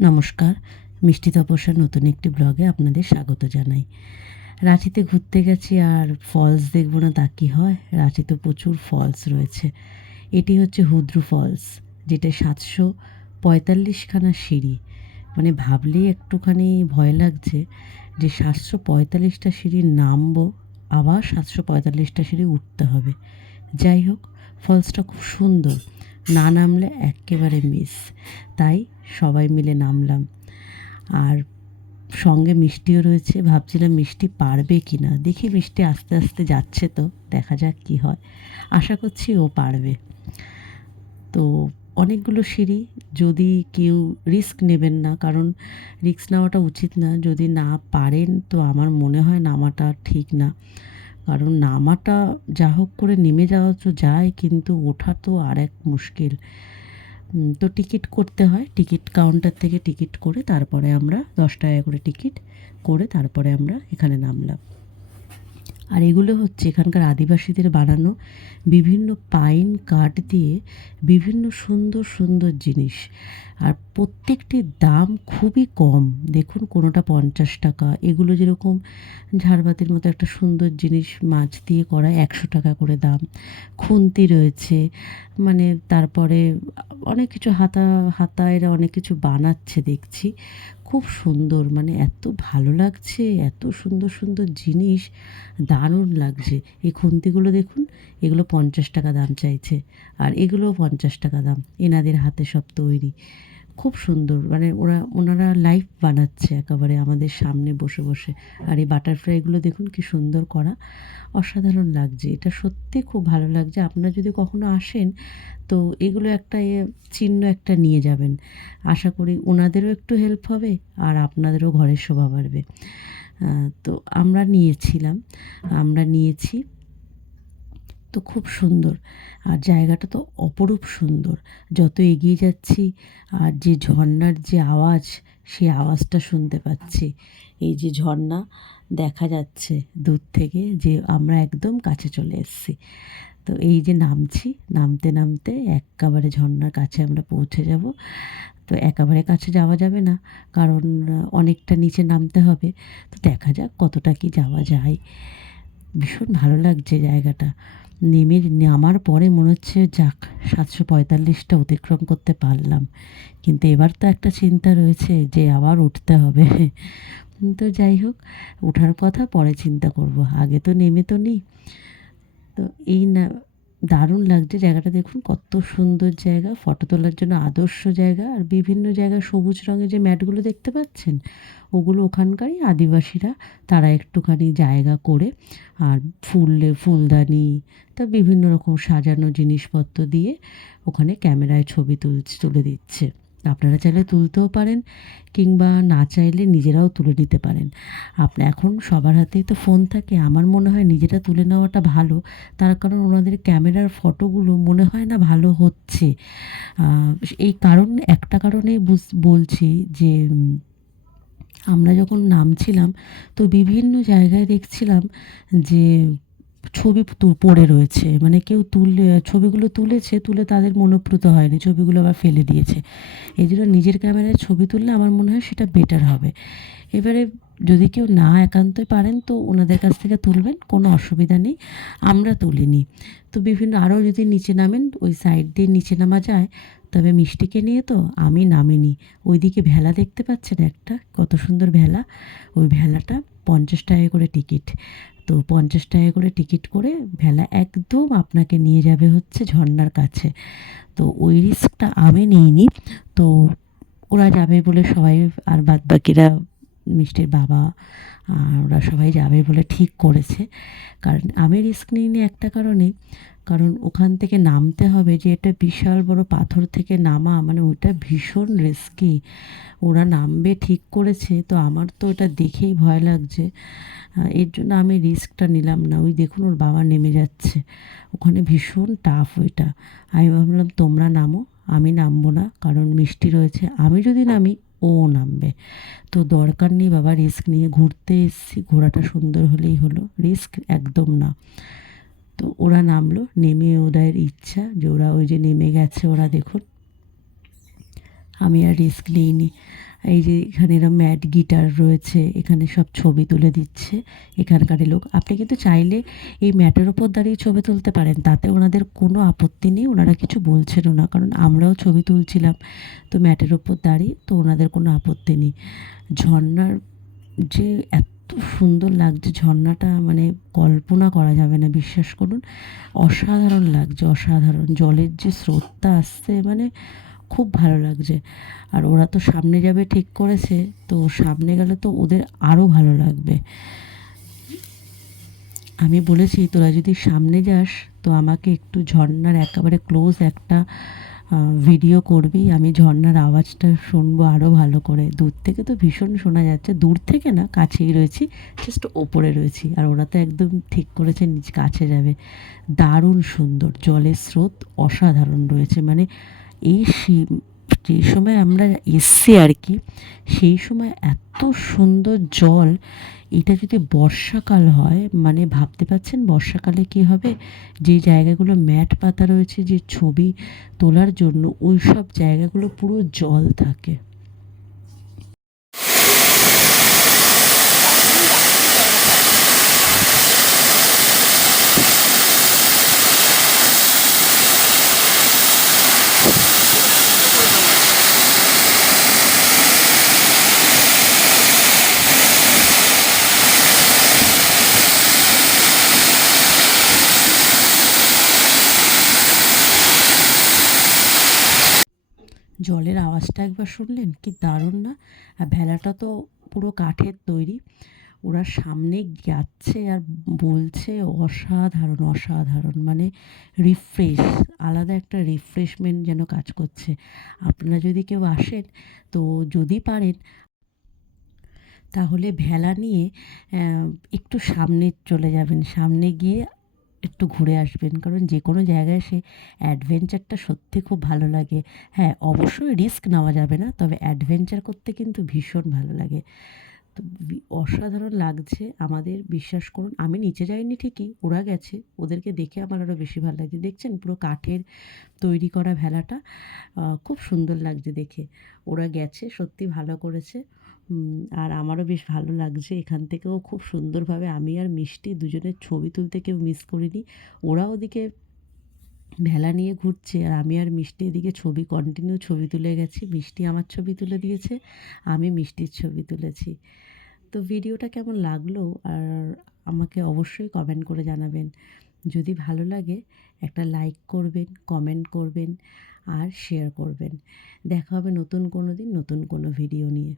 নমস্কার, মিষ্টি তপস্যার নতুন একটি ব্লগে আপনাদের স্বাগত জানাই। রাঁচিতে ঘুরতে গেছি আর ফলস দেখব না তা কী হয়? রাঁচিতে প্রচুর ফলস রয়েছে। এটি হচ্ছে হুদ্রু ফলস, যেটা সাতশো পঁয়তাল্লিশখানা সিঁড়ি। মানে ভাবলেই একটুখানি ভয় লাগছে যে সাতশো পঁয়তাল্লিশটা সিঁড়ি নামবো, আবার সাতশো পঁয়তাল্লিশটা সিঁড়ি উঠতে হবে। যাই হোক, ফলসটা খুব সুন্দর। না নামলে একেবারে মিস তাই সবাই মিলে নামলাম। আর সঙ্গে মিষ্টিও রয়েছে। ভাবছিলাম মিষ্টি পারবে কি না দেখি মিষ্টি আস্তে আস্তে যাচ্ছে তো, দেখা যাক কি হয়। আশা করছি ও পারবে। তো অনেকগুলো সিঁড়ি, যদি কেউ রিস্ক নেবেন না, কারণ রিস্ক নেওয়াটা উচিত না। যদি না পারেন, তো আমার মনে হয় নামাটা ঠিক না। কারণ নামাটা যা হোক করে নেমে যাওয়া তো যায়, কিন্তু ওঠা তো আর এক মুশকিল। তো টিকিট করতে হয়, টিকিট কাউন্টার থেকে টিকিট করে তারপরে আমরা দশ টাকা করে টিকিট করে তারপরে আমরা এখানে নামলাম। আর এগুলো হচ্ছে এখানকার আদিবাসীদের বানানো বিভিন্ন পাইন কাঠ দিয়ে বিভিন্ন সুন্দর সুন্দর জিনিস। আর প্রত্যেকটির দাম খুবই কম। দেখুন কোনোটা পঞ্চাশ টাকা, এগুলো যেরকম ঝাড়বাতির মতো একটা সুন্দর জিনিস মাছ দিয়ে করা একশো টাকা করে দাম। খুন্তি রয়েছে মানে তারপরে অনেক কিছু হাতা হাতা এরা অনেক কিছু বানাচ্ছে দেখছি। খুব সুন্দর মানে এত ভালো লাগছে, এত সুন্দর সুন্দর জিনিস, দারুণ লাগছে। এই খুন্তিগুলো দেখুন, এগুলো পঞ্চাশ টাকা দাম চাইছে, আর এগুলোও পঞ্চাশ টাকা দাম, এনাদের হাতে সব তৈরি। খুব সুন্দর। মানে ওরা, ওনারা লাইভ বানাচ্ছে একেবারে আমাদের সামনে বসে বসে। আর এই বাটারফ্লাইগুলো দেখুন কি সুন্দর করা। অসাধারণ লাগছে। এটা সত্যি খুব ভালো লাগছে। আপনারা যদি কখনো আসেন, তো এগুলো একটা চিহ্ন একটা নিয়ে যাবেন। আশা করি ওনাদেরও একটু হেল্প হবে আর আপনাদেরও ঘরের শোভা বাড়বে। তো আমরা নিয়েছিলাম। আমরা নিয়েছি। তো খুব সুন্দর। আর জায়গাটা তো অপরূপ সুন্দর। যত এগিয়ে যাচ্ছি আর যে ঝর্ণার যে আওয়াজ সেই আওয়াজটা শুনতে পাচ্ছি। এই যে ঝর্ণা দেখা যাচ্ছে দূর থেকে যে আমরা একদম কাছে চলে এসেছি। তো এই যে নামছি, নামতে নামতে একেবারে ঝর্ণার কাছে আমরা পৌঁছে যাব। তো একেবারে কাছে যাওয়া যাবে না, কারণ অনেকটা নিচে নামতে হবে। তো দেখা যাক কতটা কি যাওয়া যায়। ভীষণ ভালো লাগছে জায়গাটা। নেমে নামার পরে মনে হচ্ছে, যাক, সাতশো পঁয়তাল্লিশটা অতিক্রম করতে পারলাম। কিন্তু এবার তো একটা চিন্তা রয়েছে যে, আবার উঠতে হবে। তো যাই হোক ওঠার কথা পরে চিন্তা করব। আগে তো নেমে তো নিই। তো এই না দারুণ লাগছে জায়গাটা দেখুন, কত সুন্দর জায়গা ফটো তোলার জন্য আদর্শ জায়গা আর বিভিন্ন জায়গায় সবুজ রঙের যে ম্যাটগুলো দেখতে পাচ্ছেন, ওগুলো ওখানকারই আদিবাসীরা তারা একটুখানি জায়গা করে আর ফুলে ফুলদানি তা বিভিন্ন রকম সাজানো জিনিসপত্র দিয়ে ওখানে ক্যামেরায় ছবি তুলছে, তুলে দিচ্ছে। আপনারা চাইলে তুলতেও পারেন কিংবা না চাইলে নিজেরাও তুলে নিতে পারেন। আপনি, এখন সবার হাতেই তো ফোন থাকে। আমার মনে হয় নিজেরা তুলে নেওয়াটা ভালো। তার কারণ ওনাদের ক্যামেরার ফটোগুলো মনে হয় না ভালো হচ্ছে। এই কারণ, একটা কারণেই বুঝ- বলছি যে আমরা যখন নামছিলাম তো বিভিন্ন জায়গায় দেখছিলাম যে ছবি পড়ে রয়েছে। মানে কেউ তুলে ছবিগুলো তুলেছে, তুলে তাদের মনোপ্রত হয়নি, ছবিগুলো আবার ফেলে দিয়েছে। এই জন্য নিজের ক্যামেরায় ছবি তুললে আমার মনে হয় সেটা বেটার হবে। এবারে যদি কেউ না একান্তই পারেন, তো ওনাদের কাছ থেকে তুলবেন, কোনো অসুবিধা নেই, আমরা তুলিনি। তো বিভিন্ন, আরও যদি নিচে নামেন, ওই সাইড দিয়ে নিচে নামা যায়, তবে মিষ্টিকে নিয়ে তো আমি নামিনি। ওইদিকে ভেলা দেখতে পাচ্ছেন একটা, কত সুন্দর ভেলা। ওই ভেলাটা পঞ্চাশ টাকা করে টিকিট তো পঞ্চাশ টাকা করে টিকিট করে ভেলা একদম আপনাকে নিয়ে যাবে হচ্ছে ঝর্নার কাছে। তো ওই রিস্কটা আমি নিইনি। তো ওরা যাবে বলে সবাই আর বাদ বাকিরা মিষ্টির বাবা আর ওরা সবাই যাবে বলে ঠিক করেছে। কারণ আমি রিস্ক নিইনি একটা কারণে। কারণ ওখান থেকে নামতে হবে যে এটা বিশাল বড় পাথর থেকে নামা মানে ওইটা ভীষণ রিস্কি ওরা নামবে ঠিক করেছে, তো আমার তো ওটা দেখেই ভয় লাগছে। এর জন্য আমি রিস্কটা নিলাম না। ওই দেখুন, ওর বাবা নেমে যাচ্ছে। ওখানে ভীষণ টাফ ওইটা। আমি ভাবলাম, তোমরা নামো, আমি নামবো না, কারণ মিষ্টি রয়েছে। আমি যদি নামি, ও নামবে। তো দরকার নেই বাবা রিস্ক নিয়ে। ঘুরতে এসেছি, ঘোরাটা সুন্দর হলেই হলো। রিস্ক একদম না। তো ওরা নামলো, নেমে ওদের ইচ্ছা যে ওরা ওই যে নেমে গেছে, ওরা দেখুন। আমি আর রিস্ক নিইনি। এই যে এখানে এরম ম্যাট গিটার রয়েছে, এখানে সব ছবি তুলে দিচ্ছে এখানকার লোক। আপনি কিন্তু চাইলে এই ম্যাটের ওপর দাঁড়িয়ে ছবি তুলতে পারেন, তাতে ওনাদের কোনো আপত্তি নেই, ওনারা কিছু বলছেনও না, কারণ আমরাও ছবি তুলছিলাম। তো ম্যাটের ওপর দাঁড়িয়ে তো ওনাদের কোনো আপত্তি নেই। ঝর্নার যে এত সুন্দর লাগছে ঝর্নাটা মানে কল্পনা করা যাবে না, বিশ্বাস করুন। অসাধারণ লাগছে, অসাধারণ। জলের যে স্রোতটা আসছে মানে খুব ভালো লাগছে। আর ওরা তো সামনে যাবে ঠিক করেছে, তো সামনে গেলে তো ওদের আরও ভালো লাগবে। আমি বলেছি, তোরা যদি সামনে যাস, তো আমাকে একটু ঝর্নার একেবারে ক্লোজ একটা ভিডিও করবি, আমি ঝর্নার আওয়াজটা শুনব আরও ভালো করে। দূর থেকে তো ভীষণ শোনা যাচ্ছে। দূর থেকে না, কাছেই রয়েছি জাস্ট ওপরে রয়েছি। আর ওরা তো একদম ঠিক করেছে নিজ কাছে যাবে। দারুণ সুন্দর, জলের স্রোত অসাধারণ রয়েছে। মানে এই যে সময় আমরা এসছি আর কি, সেই সময় এত সুন্দর জল, এটা যদি বর্ষাকাল হয় মানে ভাবতে পাচ্ছেন বর্ষাকালে কি হবে? যে জায়গাগুলো ম্যাট পাতা রয়েছে, যে ছবি তোলার জন্য ওই সব জায়গাগুলো পুরো জল থাকে। জলের আওয়াজটা একবার শুনলেন? কি দারুণ না? আর ভেলাটা তো পুরো কাঠের তৈরি। ওরা সামনে যাচ্ছে আর বলছে, অসাধারণ অসাধারণ। মানে রিফ্রেশ আলাদা একটা রিফ্রেশমেন্ট যেন কাজ করছে। আপনারা যদি কেউ আসেন, তো যদি পারেন, তাহলে ভেলা নিয়ে একটু সামনে চলে যাবেন। সামনে গিয়ে একটু ঘুরে আসবেন। কারণ যে কোনো জায়গায় সে অ্যাডভেঞ্চারটা সত্যি খুব ভালো লাগে। হ্যাঁ অবশ্যই রিস্ক নেওয়া যাবে না, তবে অ্যাডভেঞ্চার করতে কিন্তু ভীষণ ভালো লাগে। তো অসাধারণ লাগছে আমাদের, বিশ্বাস করুন। আমি নিচে যাইনি ঠিকই, ওরা গেছে। ওদেরকে দেখে আমার আরও বেশি ভালো লাগছে। দেখছেন পুরো কাঠের তৈরি করা ভেলাটা? খুব সুন্দর লাগছে দেখে। ওরা গেছে, সত্যি ভালো করেছে। আর আমারও বেশ ভালো লাগছে। এখান থেকেও খুব সুন্দরভাবে আমি আর মিষ্টি দুজনের ছবি তুলতে কেউ মিস করিনি। ওরা ওদিকে ভেলা নিয়ে ঘুরছে আর আমি আর মিষ্টি এদিকে ছবি কন্টিনিউ ছবি তুলে গেছি। মিষ্টি আমার ছবি তুলে দিয়েছে, আমি মিষ্টির ছবি তুলেছি। তো ভিডিওটা কেমন লাগল? আর আমাকে অবশ্যই কমেন্ট করে জানাবেন। যদি ভালো লাগে, একটা লাইক করবেন কমেন্ট করবেন, আর শেয়ার করবেন। দেখা হবে নতুন কোনো দিন, নতুন কোনো ভিডিও নিয়ে।